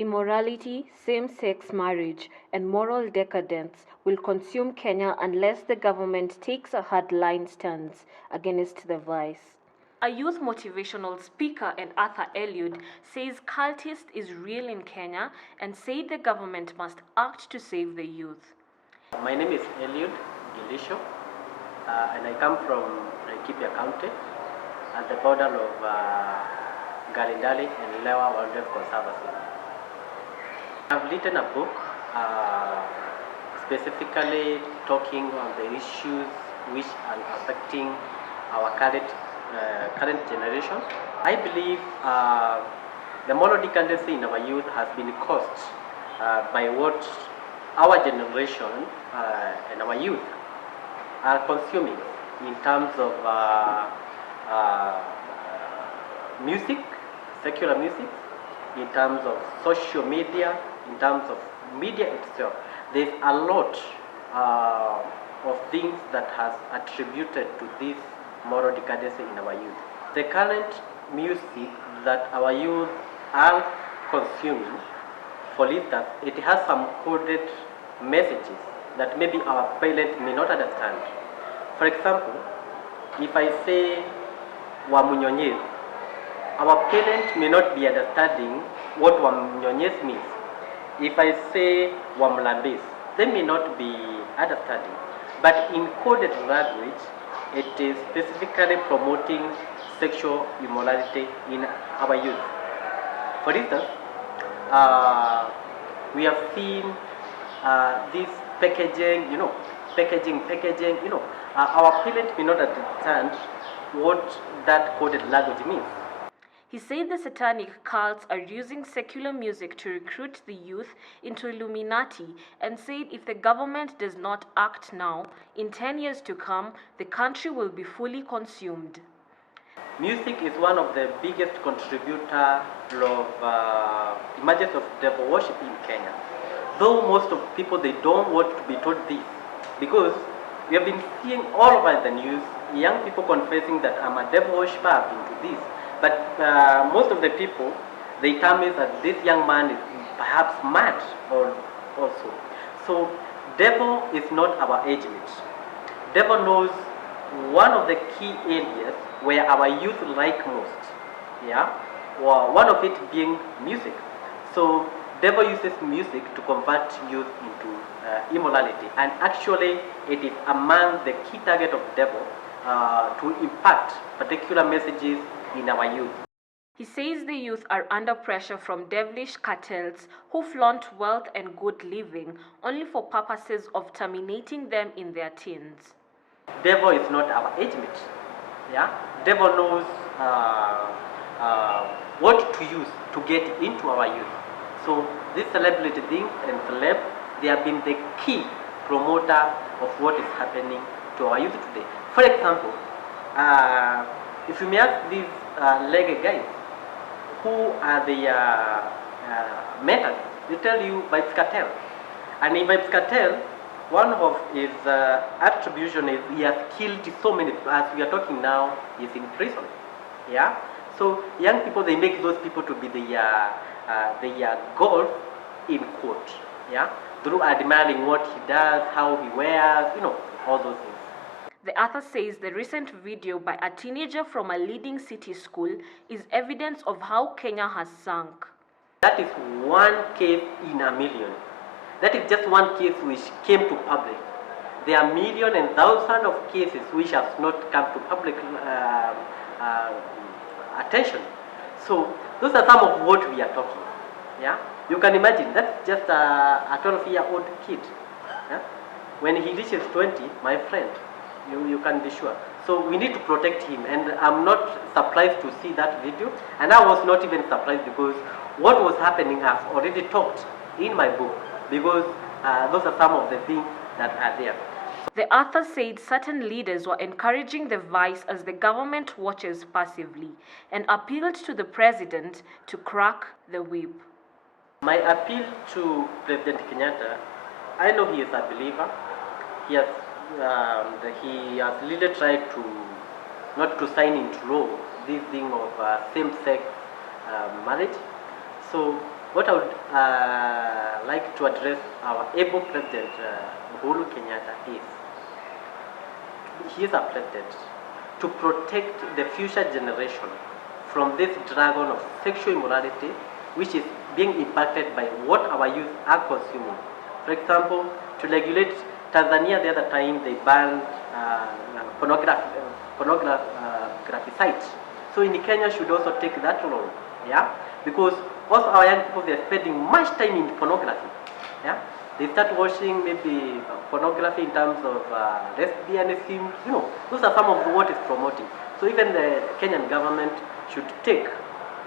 Immorality, same-sex marriage, and moral decadence will consume Kenya unless the government takes a hard-line stance against the vice. A youth motivational speaker and Arthur Eliud says cultist is real in Kenya and said the government must act to save the youth. My name is Eliud Alleges, and I come from Laikipia County at the border of Galindali and Lewa Wildlife Conservancy. I've written a book specifically talking on the issues which are affecting our current generation. I believe the moral decadency in our youth has been caused by what our generation and our youth are consuming in terms of music, secular music, in terms of social media, in terms of media itself. There's a lot of things that has attributed to this moral decadency in our youth. The current music that our youth are consuming, for instance, it has some coded messages that maybe our parents may not understand. For example, if I say Wamunyonyez, our parents may not be understanding what Wamunyonyez means. If I say Wamlambis, they may not be understanding. But in coded language, it is specifically promoting sexual immorality in our youth. For instance, we have seen this packaging, packaging, our parents may not understand what that coded language means. He said the satanic cults are using secular music to recruit the youth into Illuminati and said if the government does not act now, in 10 years to come, the country will be fully consumed. Music is one of the biggest contributors of images of devil worship in Kenya. Though most of people, they don't want to be told this, because we have been seeing all over the news, young people confessing that I'm a devil worshiper, I've been to this. But most of the people, they tell me that this young man is perhaps mad or also. So devil is not our age mate. Devil knows one of the key areas where our youth like most. Yeah, well, one of it being music. So devil uses music to convert youth into immorality, and actually it is among the key target of devil to impact particular messages in our youth. He says the youth are under pressure from devilish cartels who flaunt wealth and good living only for purposes of terminating them in their teens. Devil is not our age mate. Yeah? Devil knows what to use to get into our youth. So this celebrity thing and celeb, they have been the key promoter of what is happening to our youth today. For example, if you may ask these leg guys, who are the mentors, they tell you Vibes Cartel. And in Vibes Cartel, one of his attribution is he has killed so many people. As we are talking now, he's in prison. Yeah. So young people, they make those people to be the goal in court. Yeah. Through admiring what he does, how he wears, all those things. The author says the recent video by a teenager from a leading city school is evidence of how Kenya has sunk. That is one case in a million. That is just one case which came to public. There are millions and thousands of cases which have not come to public attention. So those are some of what we are talking. Yeah, you can imagine that's just a 12-year-old kid. Yeah? When he reaches 20, my friend, you can be sure. So we need to protect him, and I'm not surprised to see that video, and I was not even surprised because what was happening I've already talked in my book, because those are some of the things that are there. The author said certain leaders were encouraging the vice as the government watches passively and appealed to the president to crack the whip. My appeal to President Kenyatta, I know he is a believer. He has really tried to not to sign into law this thing of same-sex marriage. So what I would like to address our able President Uhuru Kenyatta is, he is a president to protect the future generation from this dragon of sexual immorality, which is being impacted by what our youth are consuming. For example, to regulate Tanzania the other time, they banned pornography sites. So in Kenya should also take that role, yeah? Because also our young people, they are spending much time in pornography, yeah? They start watching maybe pornography in terms of lesbianism, you know, those are some of what is promoting. So even the Kenyan government should take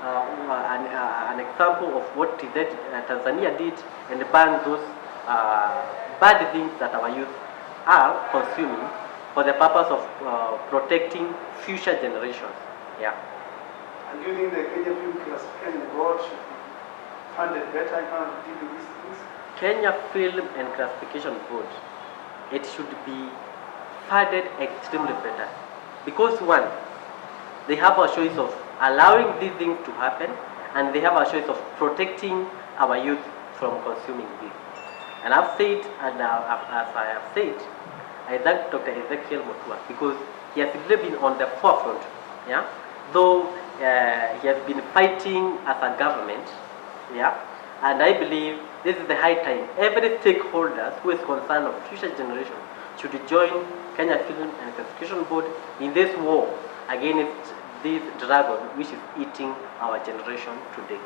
an example of what Tanzania did and ban those bad things that our youth are consuming for the purpose of protecting future generations. Yeah. And do you think the Kenya Film Classification Board should be funded better in order to deal with these things? Kenya Film and Classification Board, it should be funded extremely better. Because one, they have a choice of allowing these things to happen, and they have a choice of protecting our youth from consuming this. And I've said, and as I have said, I thank Dr. Ezekiel Mutua because he has really been on the forefront, yeah? Though he has been fighting as a government, yeah? And I believe this is the high time every stakeholder who is concerned of future generations should join Kenya Film and Classification Board in this war against this dragon which is eating our generation today.